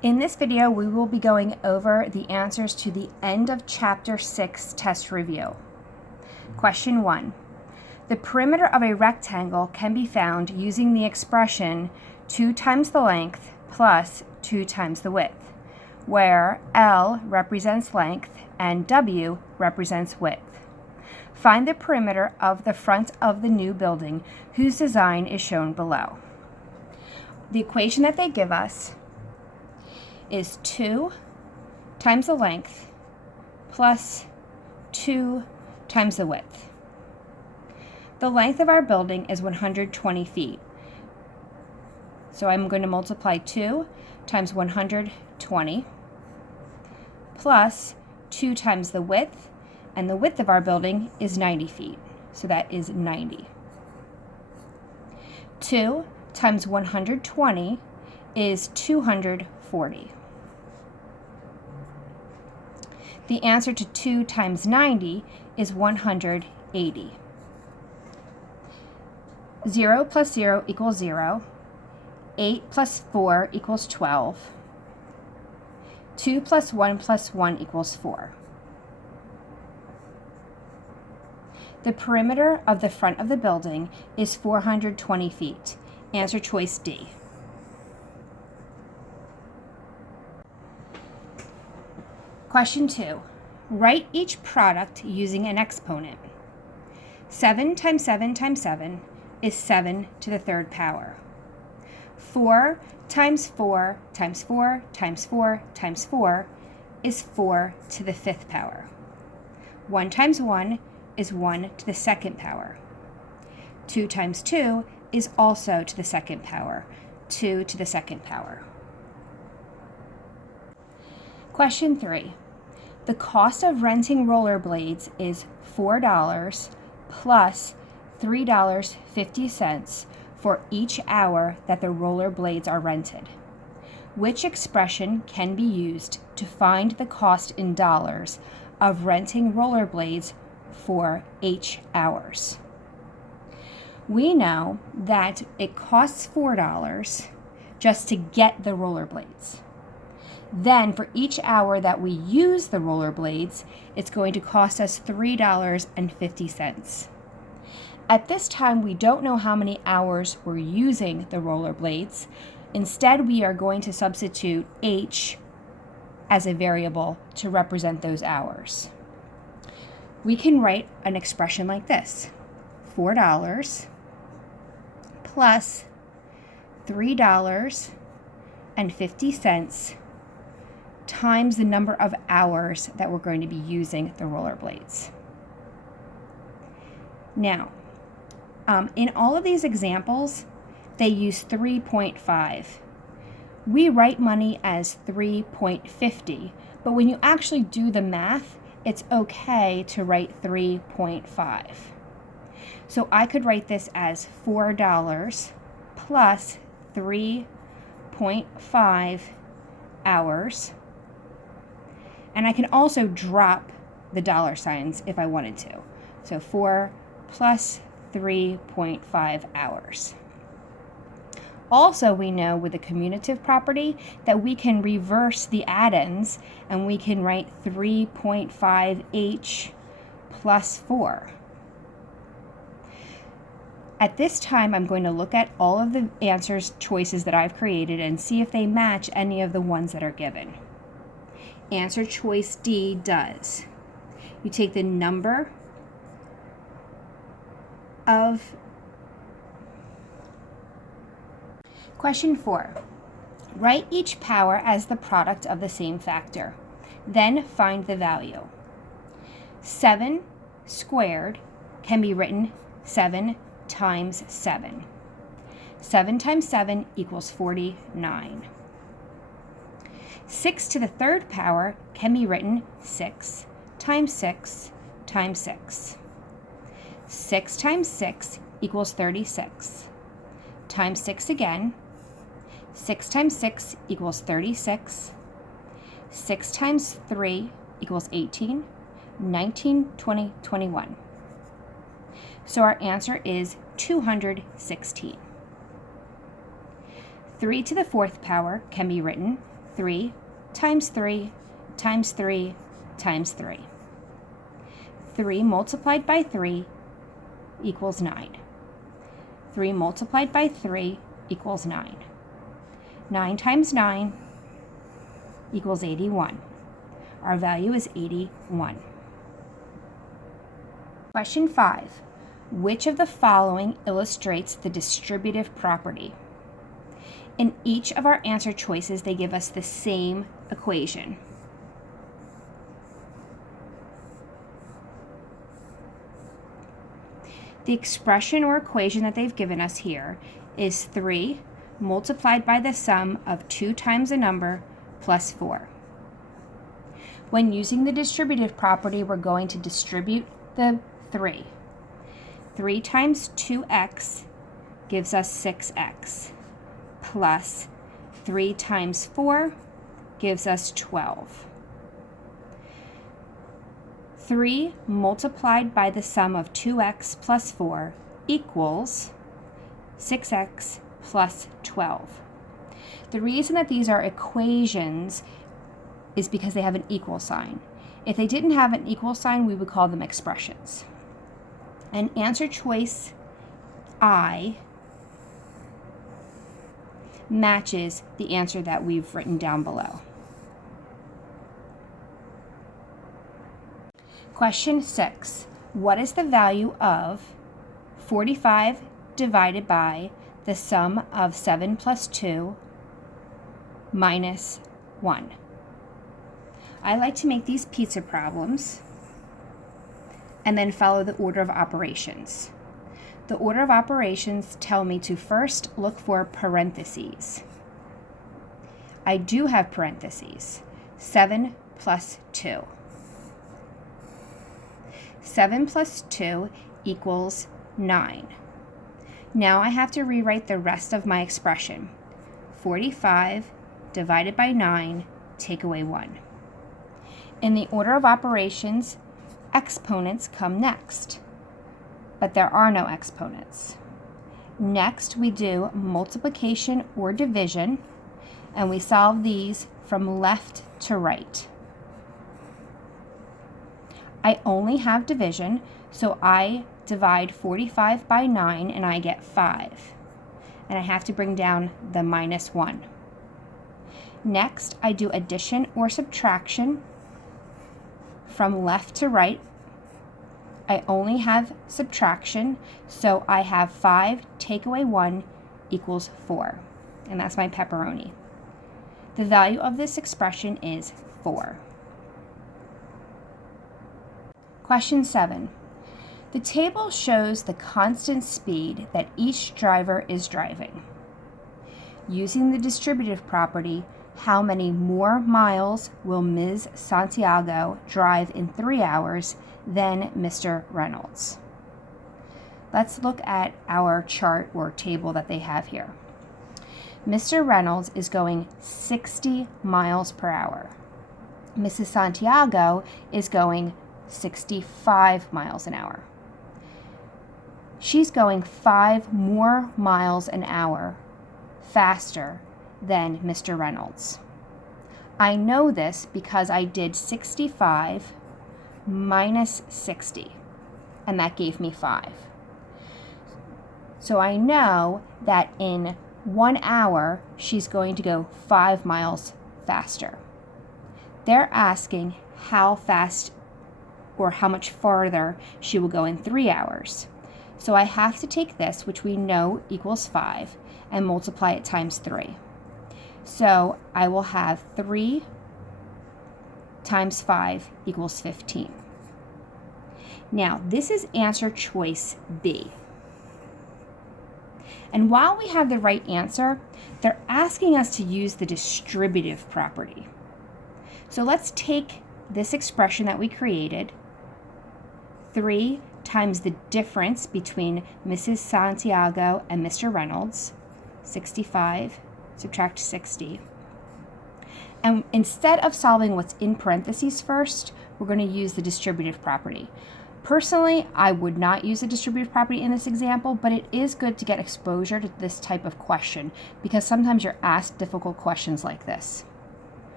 In this video, we will be going over the answers to the end of Chapter 6 test review. Question 1. The perimeter of a rectangle can be found using the expression 2 times the length plus 2 times the width, where L represents length and W represents width. Find the perimeter of the front of the new building whose design is shown below. The equation that they give us is 2 times the length plus 2 times the width. The length of our building is 120 feet. So I'm going to multiply 2 times 120 plus 2 times the width, and the width of our building is 90 feet. So that is 90. 2 times 120 is 240. The answer to 2 times 90 is 180. 0 plus 0 equals 0. 8 plus 4 equals 12. 2 plus 1 equals 4. The perimeter of the front of the building is 420 feet. Answer choice D. Question 2. Write each product using an exponent. 7 times 7 times 7 is 7 to the third power. 4 times 4 times 4 times 4 times 4 is 4 to the fifth power. 1 times 1 is 1 to the second power. 2 times 2 is also to the second power, 2 to the second power. Question 3. The cost of renting rollerblades is $4 plus $3.50 for each hour that the rollerblades are rented. Which expression can be used to find the cost in dollars of renting rollerblades for H hours? We know that it costs $4 just to get the rollerblades. Then for each hour that we use the rollerblades, it's going to cost us $3.50. At this time, we don't know how many hours we're using the rollerblades. Instead, we are going to substitute H as a variable to represent those hours. We can write an expression like this: $4 plus $3.50 times the number of hours that we're going to be using the rollerblades. Now, in all of these examples, they use 3.5. We write money as 3.50, but when you actually do the math, it's okay to write 3.5. So I could write this as $4 plus 3.5 hours. And I can also drop the dollar signs if I wanted to. So 4 plus 3.5 hours. Also, we know with the commutative property that we can reverse the addends and we can write 3.5h plus 4. At this time, I'm going to look at all of the answers choices that I've created and see if they match any of the ones that are given. Answer choice D does. You take the number of... Question 4. Write each power as the product of the same factor. Then find the value. 7 squared can be written 7 times 7. 7 times 7 equals 49. 6 to the third power can be written 6 times 6 times 6. 6 times 6 equals 36. Times 6 again. 6 times 6 equals 36. 6 times 3 equals 18. 19, 20, 21. So our answer is 216. 3 to the fourth power can be written 3 times 3 times 3 times 3. 3 multiplied by 3 equals 9. 3 multiplied by 3 equals 9. 9 times 9 equals 81. Our value is 81. Question 5. Which of the following illustrates the distributive property? In each of our answer choices, they give us the same equation. The expression or equation that they've given us here is 3 multiplied by the sum of 2 times a number plus 4. When using the distributive property, we're going to distribute the 3. 3 times 2x gives us 6x, plus 3 times 4 gives us 12. 3 multiplied by the sum of 2x plus 4 equals 6x plus 12. The reason that these are equations is because they have an equal sign. If they didn't have an equal sign, we would call them expressions. And answer choice I matches the answer that we've written down below. Question 6. What is the value of 45 divided by the sum of 7 plus 2 minus 1? I like to make these pizza problems and then follow the order of operations. The order of operations tell me to first look for parentheses. I do have parentheses. 7 plus 2. 7 plus 2 equals 9. Now I have to rewrite the rest of my expression. 45 divided by 9, take away 1. In the order of operations, exponents come next, but there are no exponents. Next, we do multiplication or division, and we solve these from left to right. I only have division, so I divide 45 by 9 and I get 5. And I have to bring down the minus 1. Next, I do addition or subtraction from left to right. I only have subtraction, so I have 5 take away 1 equals 4. And that's my pepperoni. The value of this expression is 4. Question 7. The table shows the constant speed that each driver is driving. Using the distributive property, how many more miles will Ms. Santiago drive in 3 hours than Mr. Reynolds? Let's look at our chart or table that they have here. Mr. Reynolds is going 60 miles per hour. Mrs. Santiago is going 65 miles an hour. She's going 5 more miles an hour faster than Mr. Reynolds. I know this because I did 65 minus 60, and that gave me 5. So I know that in 1 hour, she's going to go 5 miles faster. They're asking how fast or how much farther she will go in 3 hours. So I have to take this, which we know equals 5, and multiply it times 3. So I will have 3 times 5 equals 15. Now, this is answer choice B. And while we have the right answer, they're asking us to use the distributive property. So let's take this expression that we created, 3 times the difference between Mrs. Santiago and Mr. Reynolds, 65, subtract 60. And instead of solving what's in parentheses first, we're going to use the distributive property. Personally, I would not use the distributive property in this example, but it is good to get exposure to this type of question because sometimes you're asked difficult questions like this.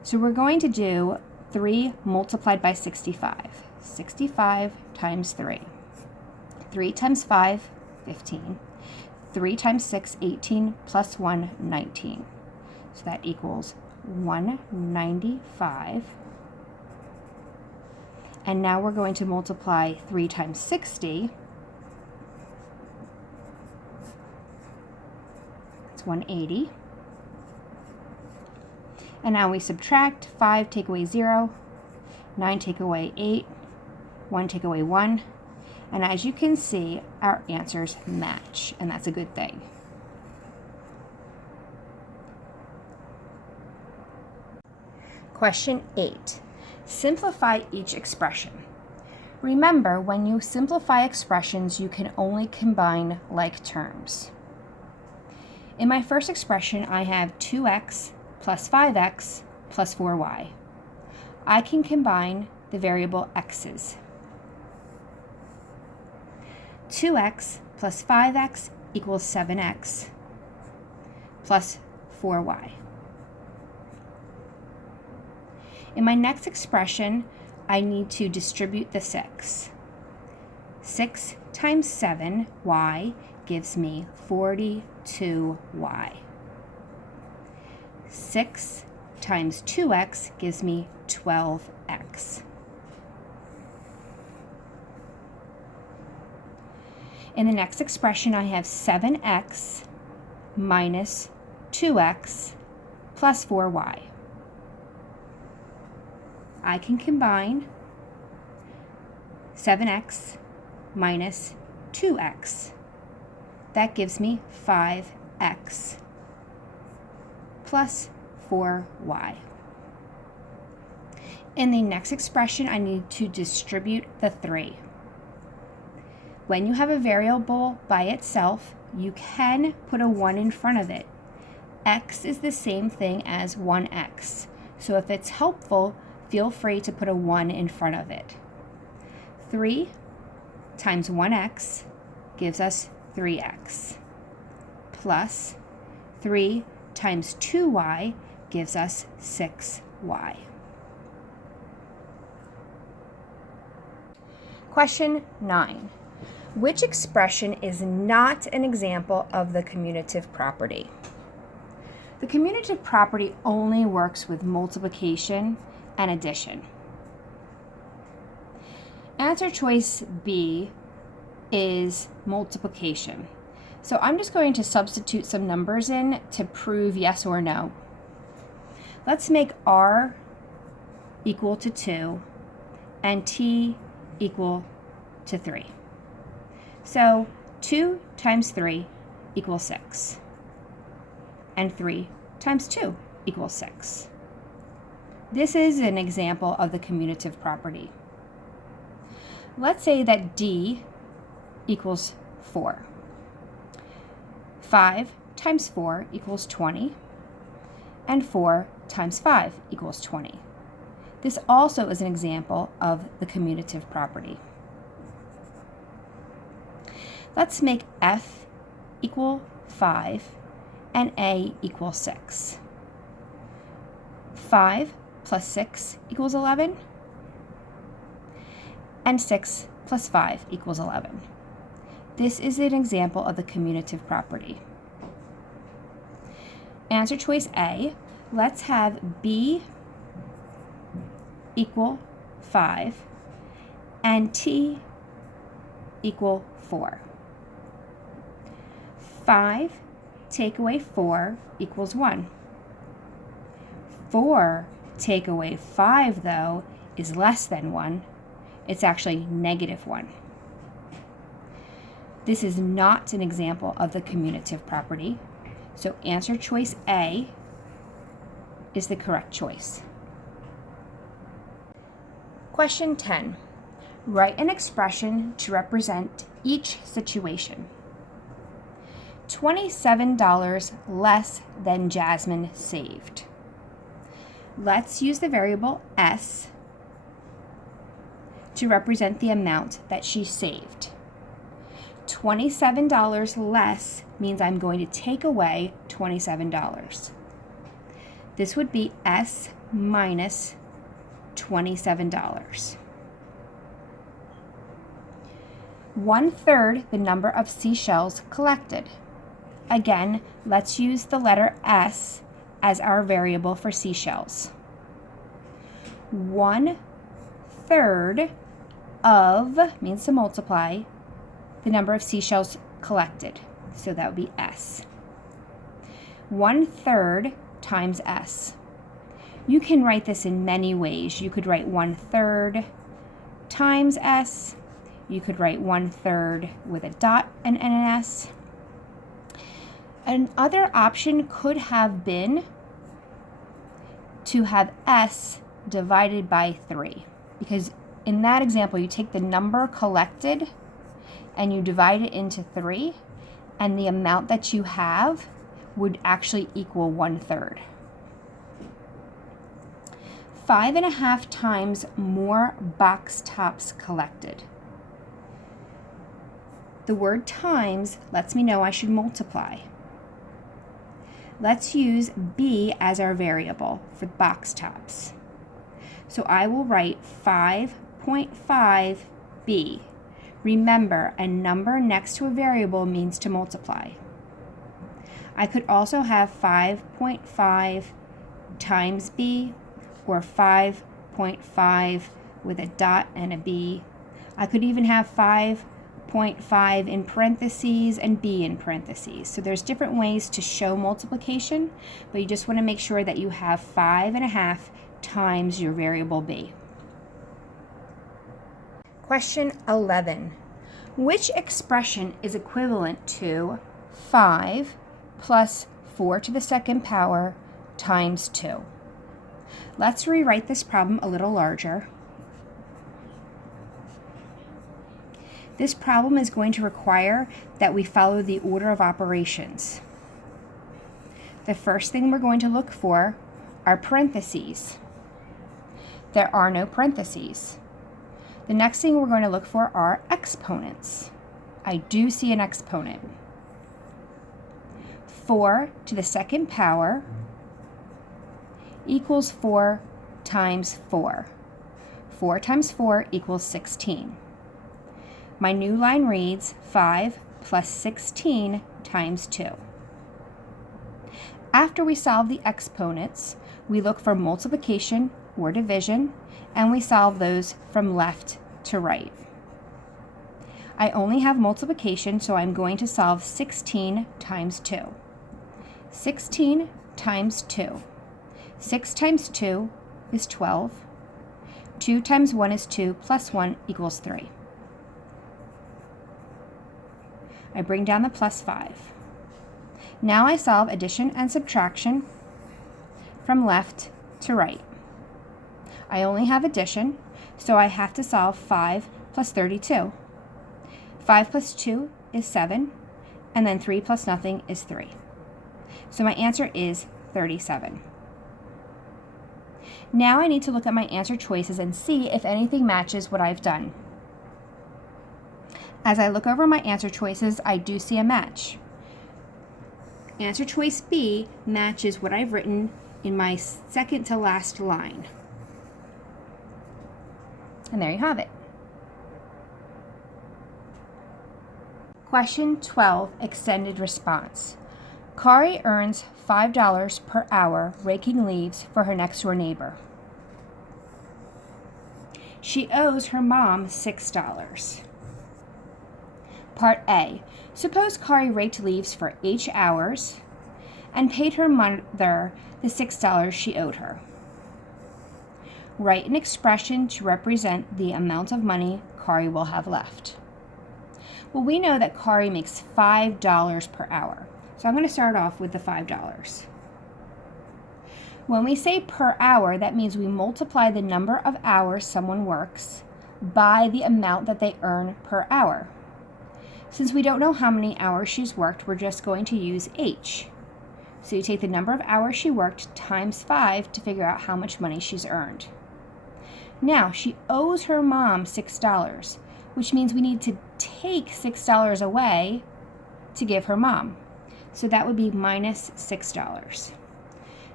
So we're going to do 3 multiplied by 65. 65 times 3. 3 times 5, 15. 3 times 6, 18, plus 1, 19. So that equals 195. And now we're going to multiply 3 times 60. It's 180. And now we subtract 5, take away 0, 9, take away 8, 1, take away 1. And as you can see, our answers match, and that's a good thing. Question 8. Simplify each expression. Remember, when you simplify expressions, you can only combine like terms. In my first expression, I have 2x plus 5x plus 4y. I can combine the variable x's. 2x plus 5x equals 7x plus 4y. In my next expression, I need to distribute the 6. 6 times 7y gives me 42y. 6 times 2x gives me 12x. In the next expression, I have 7x minus 2x plus 4y. I can combine 7x minus 2x. That gives me 5x plus 4y. In the next expression, I need to distribute the 3. When you have a variable by itself, you can put a 1 in front of it. X is the same thing as 1x. So if it's helpful, feel free to put a 1 in front of it. 3 times 1x gives us 3x, plus 3 times 2y gives us 6y. Question 9. Which expression is not an example of the commutative property? The commutative property only works with multiplication and addition. Answer choice B is multiplication. So I'm just going to substitute some numbers in to prove yes or no. Let's make R equal to 2 and T equal to 3. So 2 times 3 equals 6. And 3 times 2 equals 6. This is an example of the commutative property. Let's say that D equals 4. 5 times 4 equals 20. And 4 times 5 equals 20. This also is an example of the commutative property. Let's make F equal 5 and A equal 6. 5 plus 6 equals 11. And 6 plus 5 equals 11. This is an example of the commutative property. Answer choice A. Let's have B equal 5 and T equal 4. 5 take away 4 equals 1. 4 take away 5, though, is less than 1. It's actually negative 1. This is not an example of the commutative property, so answer choice A is the correct choice. Question 10. Write an expression to represent each situation. $27 less than Jasmine saved. Let's use the variable S to represent the amount that she saved. $27 less means I'm going to take away $27. This would be S minus $27. 1/3 the number of seashells collected. Again, let's use the letter S as our variable for seashells. 1/3 of means to multiply the number of seashells collected. So that would be S. 1/3 times S. You can write this in many ways. You could write 1/3 times S. You could write 1/3 with a dot and an S. Another option could have been to have S divided by 3, because in that example you take the number collected and you divide it into 3, and the amount that you have would actually equal 1/3. 5.5 times more box tops collected. The word times lets me know I should multiply. Let's use B as our variable for box tops. So I will write 5.5B. Remember, a number next to a variable means to multiply. I could also have 5.5 times B, or 5.5 with a dot and a B. I could even have 5.5 in parentheses and B in parentheses. So there's different ways to show multiplication, but you just want to make sure that you have 5.5 times your variable B. Question 11. Which expression is equivalent to 5 plus 4 to the second power times 2? Let's rewrite this problem a little larger. This problem is going to require that we follow the order of operations. The first thing we're going to look for are parentheses. There are no parentheses. The next thing we're going to look for are exponents. I do see an exponent. 4 to the second power equals 4 times 4. 4 times 4 equals 16. My new line reads 5 plus 16 times 2. After we solve the exponents, we look for multiplication or division, and we solve those from left to right. I only have multiplication, so I'm going to solve 16 times 2. 16 times 2. 6 times 2 is 12. 2 times 1 is 2, plus 1 equals 3. I bring down the plus 5. Now I solve addition and subtraction from left to right. I only have addition, so I have to solve 5 plus 32. 5 plus 2 is 7, and then 3 plus nothing is 3. So my answer is 37. Now I need to look at my answer choices and see if anything matches what I've done. As I look over my answer choices, I do see a match. Answer choice B matches what I've written in my second to last line. And there you have it. Question 12, extended response. Kari earns $5 per hour raking leaves for her next door neighbor. She owes her mom $6. Part A. Suppose Kari raked leaves for 8 hours and paid her mother the $6 she owed her. Write an expression to represent the amount of money Kari will have left. Well, we know that Kari makes $5 per hour, so I'm going to start off with the $5. When we say per hour, that means we multiply the number of hours someone works by the amount that they earn per hour. Since we don't know how many hours she's worked, we're just going to use H. So you take the number of hours she worked times 5 to figure out how much money she's earned. Now, she owes her mom $6, which means we need to take $6 away to give her mom. So that would be minus $6.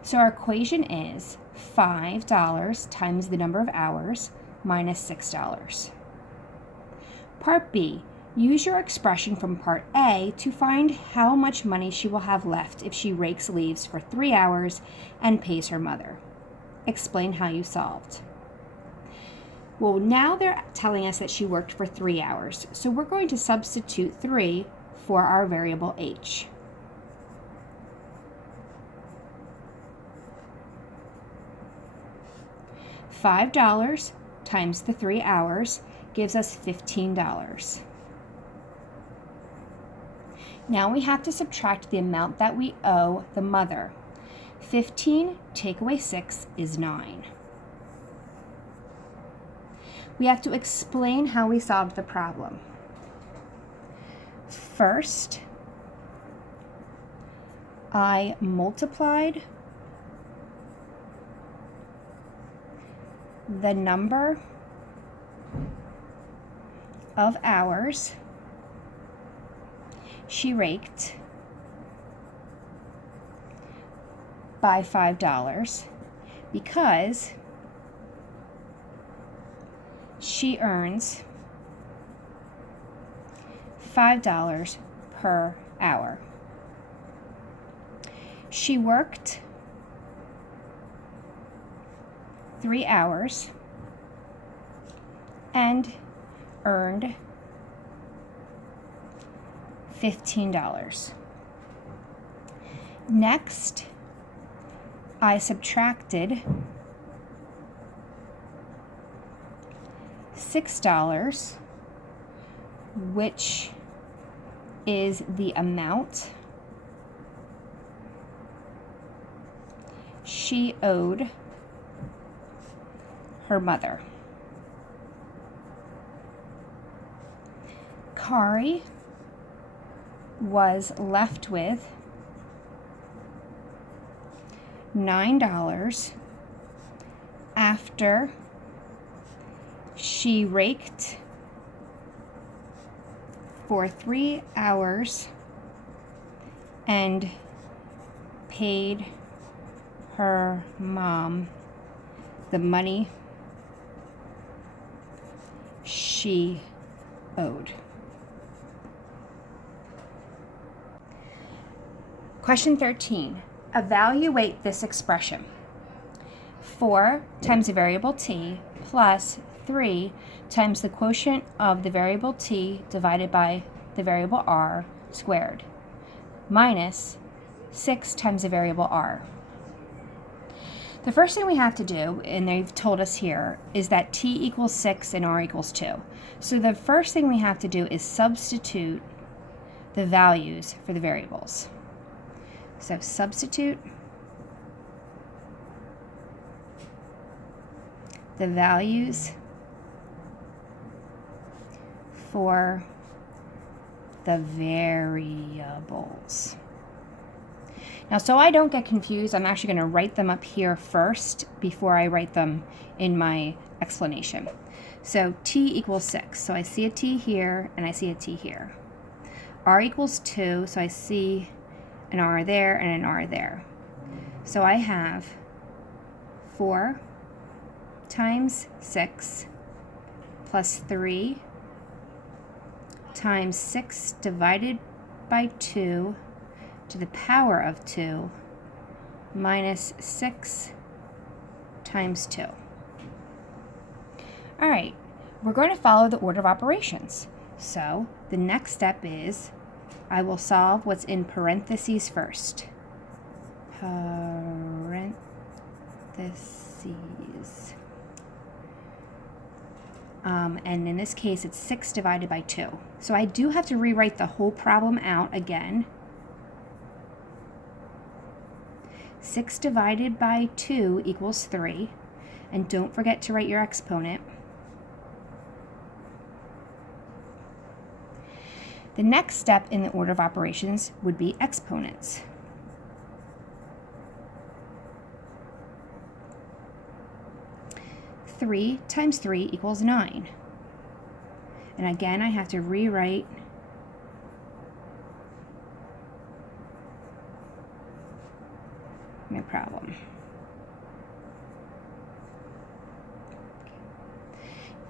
So our equation is $5 times the number of hours minus $6. Part B, use your expression from Part A to find how much money she will have left if she rakes leaves for 3 hours and pays her mother. Explain how you solved. Well, now they're telling us that she worked for 3 hours, so we're going to substitute 3 for our variable h. $5 times the 3 hours gives us $15. Now we have to subtract the amount that we owe the mother. 15 take away 6 is 9. We have to explain how we solved the problem. First, I multiplied the number of hours she raked by $5 because she earns $5 per hour. She worked 3 hours and earned $15. Next, I subtracted $6, which is the amount she owed her mother. Kari was left with $9 after she raked for 3 hours and paid her mom the money she owed. Question 13. Evaluate this expression. 4 times the variable t plus 3 times the quotient of the variable t divided by the variable r squared minus 6 times the variable r. The first thing we have to do, and they've told us here, is that t equals 6 and r equals 2. So the first thing we have to do is substitute the values for the variables. So substitute the values for the variables. Now, so I don't get confused, I'm actually going to write them up here first before I write them in my explanation. So t equals 6. So I see a t here and I see a t here. R equals 2, so I see an r there and an r there. So I have 4 times 6 plus 3 times 6 divided by 2 to the power of 2 minus 6 times 2. All right, we're going to follow the order of operations. So the next step is I will solve what's in parentheses first. Parentheses. And in this case, it's 6 divided by 2. So I do have to rewrite the whole problem out again. 6 divided by 2 equals 3. And don't forget to write your exponent. The next step in the order of operations would be exponents. Three times 3 equals 9. And again, I have to rewrite my problem.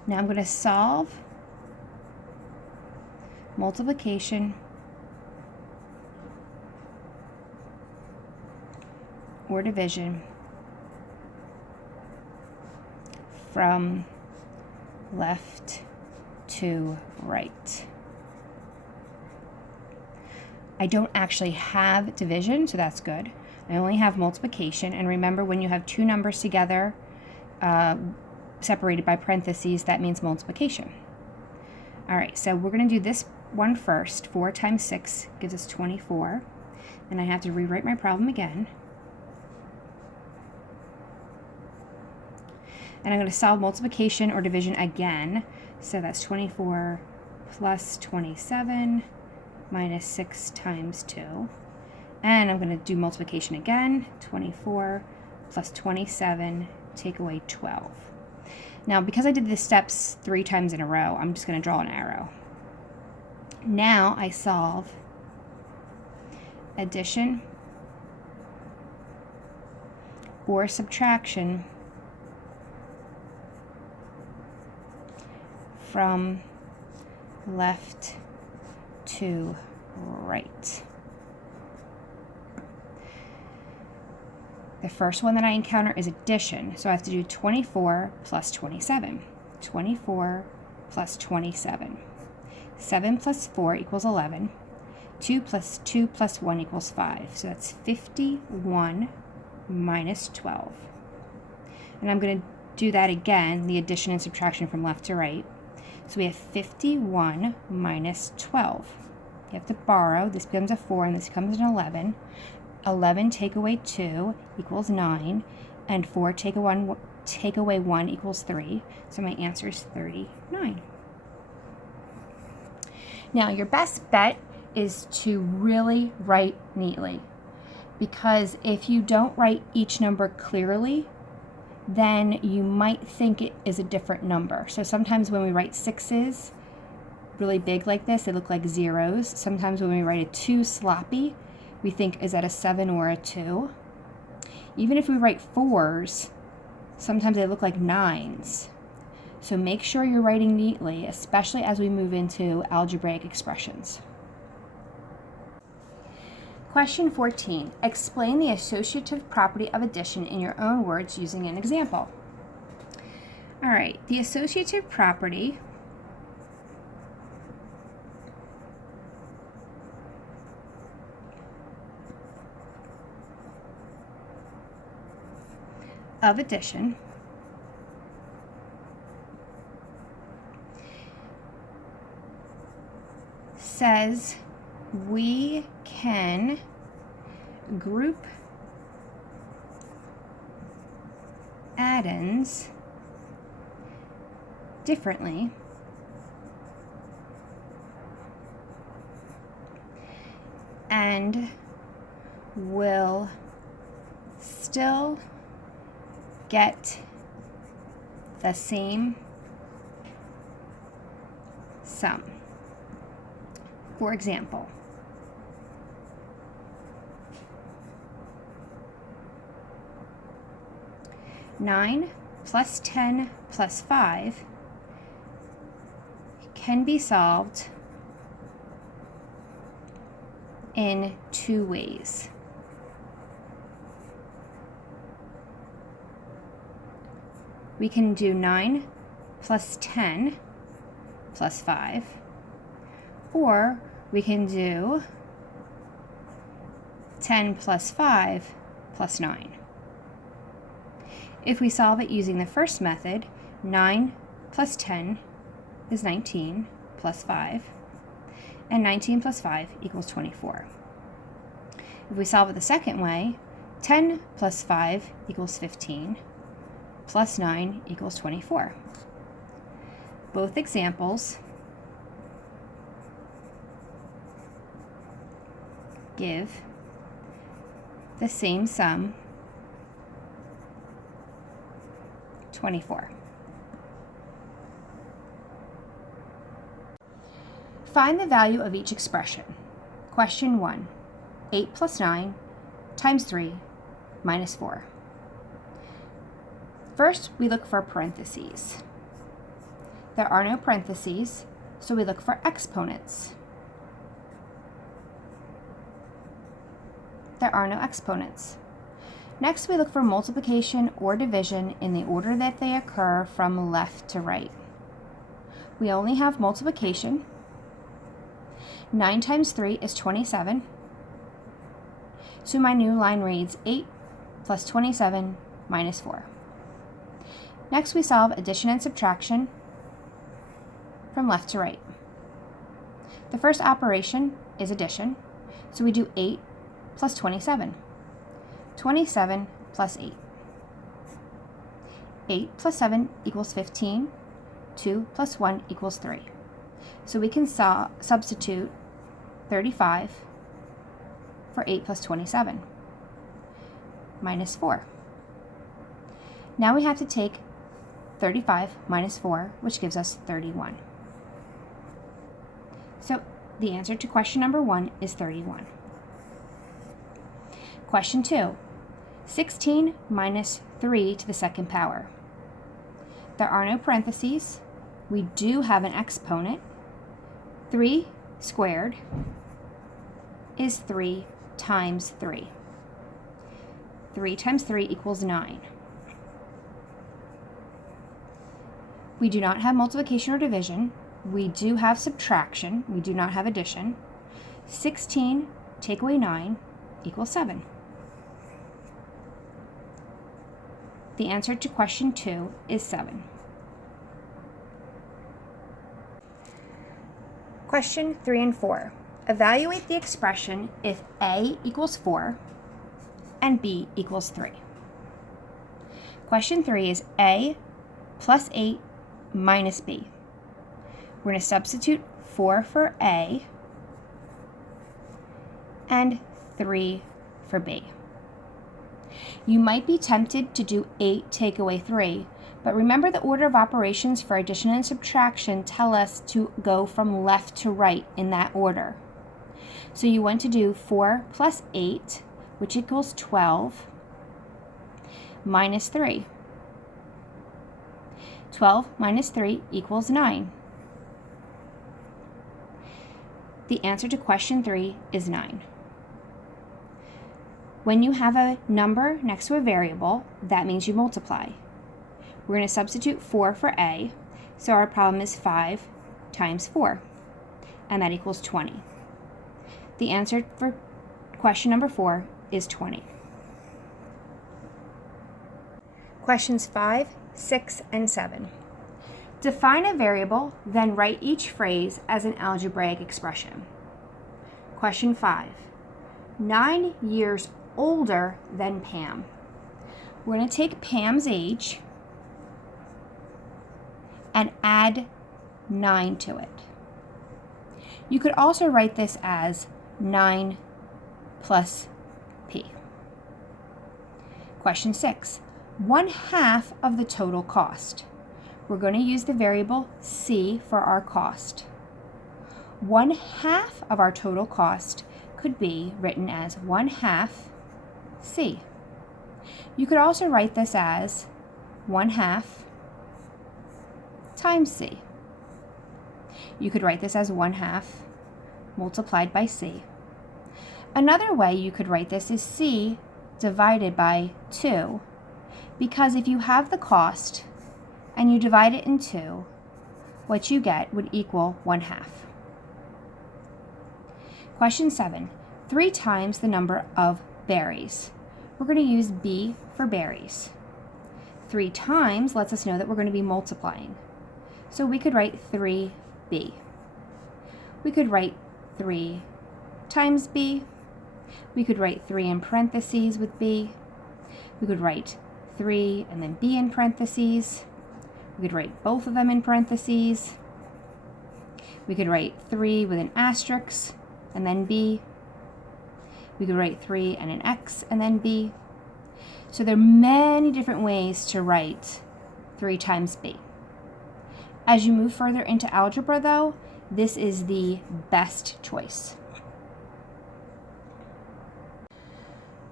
Now I'm going to solve multiplication or division from left to right. I don't actually have division, so that's good. I only have multiplication, and remember, when you have two numbers together separated by parentheses, that means multiplication. All right, so we're going to do this one first. 4 times 6 gives us 24, and I have to rewrite my problem again. And I'm going to solve multiplication or division again. So that's 24 plus 27 minus 6 times 2. And I'm going to do multiplication again. 24 plus 27, take away 12. Now, because I did the steps 3 times in a row, I'm just going to draw an arrow. Now I solve addition or subtraction from left to right. The first one that I encounter is addition, so I have to do 24 plus 27. 24 plus 27. 7 plus 4 equals 11. 2 plus 2 plus 1 equals 5. So that's 51 minus 12. And I'm going to do that again, the addition and subtraction from left to right. So we have 51 minus 12. You have to borrow. This becomes a 4 and this becomes an 11. 11 take away 2 equals 9. And 4 take away 1 equals 3. So my answer is 39. Now your best bet is to really write neatly. Because if you don't write each number clearly, then you might think it is a different number. So sometimes when we write 6s really big like this, they look like zeros. Sometimes when we write a 2 sloppy, we think, is that a 7 or a 2? Even if we write 4s, sometimes they look like 9s. So make sure you're writing neatly, especially as we move into algebraic expressions. Question 14. Explain the associative property of addition in your own words using an example. All right, the associative property of addition says we can group addends differently and will still get the same sum. For example, (9 plus 10 plus 5) can be solved in 2 ways. We can do 9 plus 10 plus 5, or we can do 10 plus 5 plus 9. If we solve it using the first method, 9 plus 10 is 19 plus 5, and 19 plus 5 equals 24. If we solve it the second way, 10 plus 5 equals 15, plus 9 equals 24. Both examples give the same sum, 24. Find the value of each expression. Question 1. 8 plus 9 times 3 minus 4. First, we look for parentheses. There are no parentheses, so we look for exponents. There are no exponents. Next, we look for multiplication or division in the order that they occur from left to right. We only have multiplication. 9 times 3 is 27. So my new line reads 8 plus 27 minus 4. Next, we solve addition and subtraction from left to right. The first operation is addition, so we do 8 plus 27. 27 plus 8. 8 plus 7 equals 15. 2 plus 1 equals 3. So we can substitute 35 for 8 plus 27 minus 4. Now we have to take 35 minus 4, which gives us 31. So the answer to question number 1 is 31. Question 2. 16 minus 3 to the second power. There are no parentheses. We do have an exponent. 3 squared is 3 times 3. 3 times 3 equals 9. We do not have multiplication or division. We do have subtraction. We do not have addition. 16 take away 9 equals 7. The answer to question 2 is 7. Question 3 and 4. Evaluate the expression if A equals 4 and B equals 3. Question 3 is A plus 8 minus B. We're going to substitute 4 for A and 3 for B. You might be tempted to do 8 take away 3, but remember the order of operations for addition and subtraction tell us to go from left to right in that order. So you want to do 4 plus 8, which equals 12, minus 3. 12 minus 3 equals 9. The answer to question 3 is 9. When you have a number next to a variable, that means you multiply. We're going to substitute 4 for A, so our problem is 5 times 4, and that equals 20. The answer for question number 4 is 20. Questions 5, 6, and 7. Define a variable, then write each phrase as an algebraic expression. Question 5. 9 years older than Pam. We're going to take Pam's age and add 9 to it. You could also write this as 9 plus P. Question 6. 1/2 of the total cost. We're going to use the variable C for our cost. 1/2 of our total cost could be written as 1/2 C. You could also write this as 1/2 times C. You could write this as 1/2 multiplied by C. Another way you could write this is C divided by 2, because if you have the cost and you divide it in 2, what you get would equal 1/2. Question 7. 3 times the number of berries. We're going to use B for berries. 3 times lets us know that we're going to be multiplying. So we could write 3B. We could write 3 times B. We could write 3 in parentheses with B. We could write 3 and then B in parentheses. We could write both of them in parentheses. We could write 3 with an asterisk and then B. We could write 3 and an X and then B. So there are many different ways to write 3 times B. As you move further into algebra, though, this is the best choice.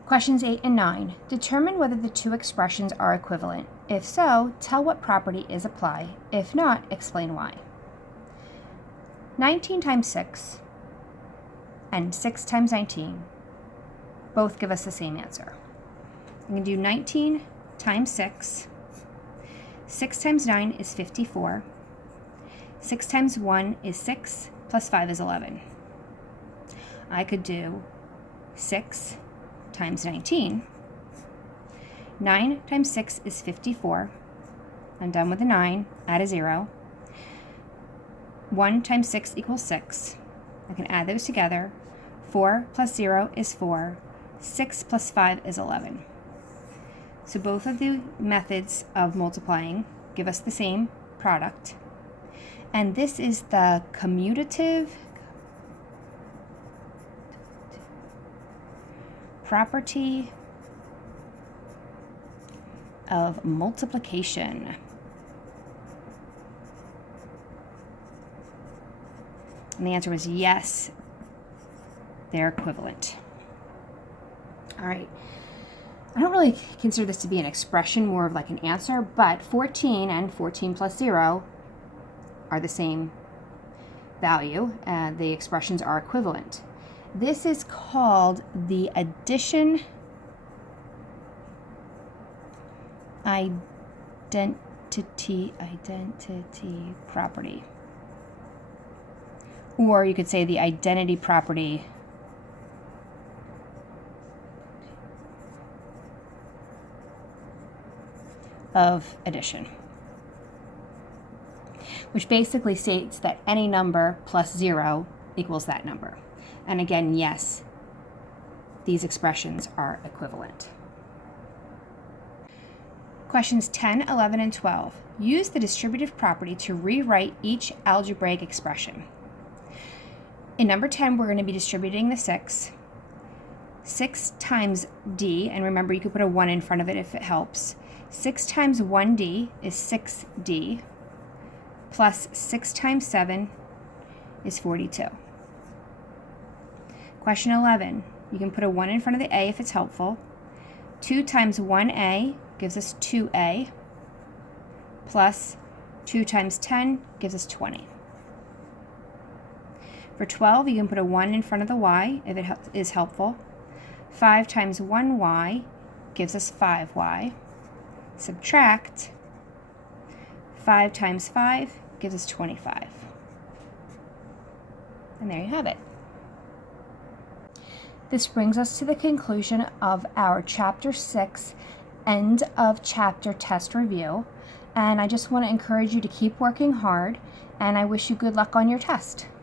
Questions 8 and 9. Determine whether the two expressions are equivalent. If so, tell what property is applied. If not, explain why. 19 times 6 and 6 times 19 both give us the same answer. I'm going to do 19 times 6. 6 times 9 is 54. 6 times 1 is 6, plus 5 is 11. I could do 6 times 19. 9 times 6 is 54. I'm done with the 9, add a 0. 1 times 6 equals 6. I can add those together. 4 plus 0 is 4. 6 plus 5 is 11. So both of the methods of multiplying give us the same product. And this is the commutative property of multiplication. And the answer was yes, they're equivalent. All right. I don't really consider this to be an expression, more of like an answer, but 14 and 14 plus 0 are the same value, and the expressions are equivalent. This is called the addition identity property. Or you could say the identity property of addition, which basically states that any number plus 0 equals that number. And again, yes, these expressions are equivalent. Questions 10, 11, and 12. Use the distributive property to rewrite each algebraic expression. In number 10, we're going to be distributing the 6. 6 times d, and remember you could put a 1 in front of it if it helps. 6 times 1d is 6d, plus 6 times 7 is 42. Question 11, you can put a 1 in front of the a if it's helpful. 2 times 1a gives us 2a, plus 2 times 10 gives us 20. For 12, you can put a 1 in front of the y if it is helpful. 5 times 1y gives us 5y. Subtract 5 times 5 gives us 25. And there you have it. This brings us to the conclusion of our Chapter 6 end of chapter test review. And I just want to encourage you to keep working hard, and I wish you good luck on your test.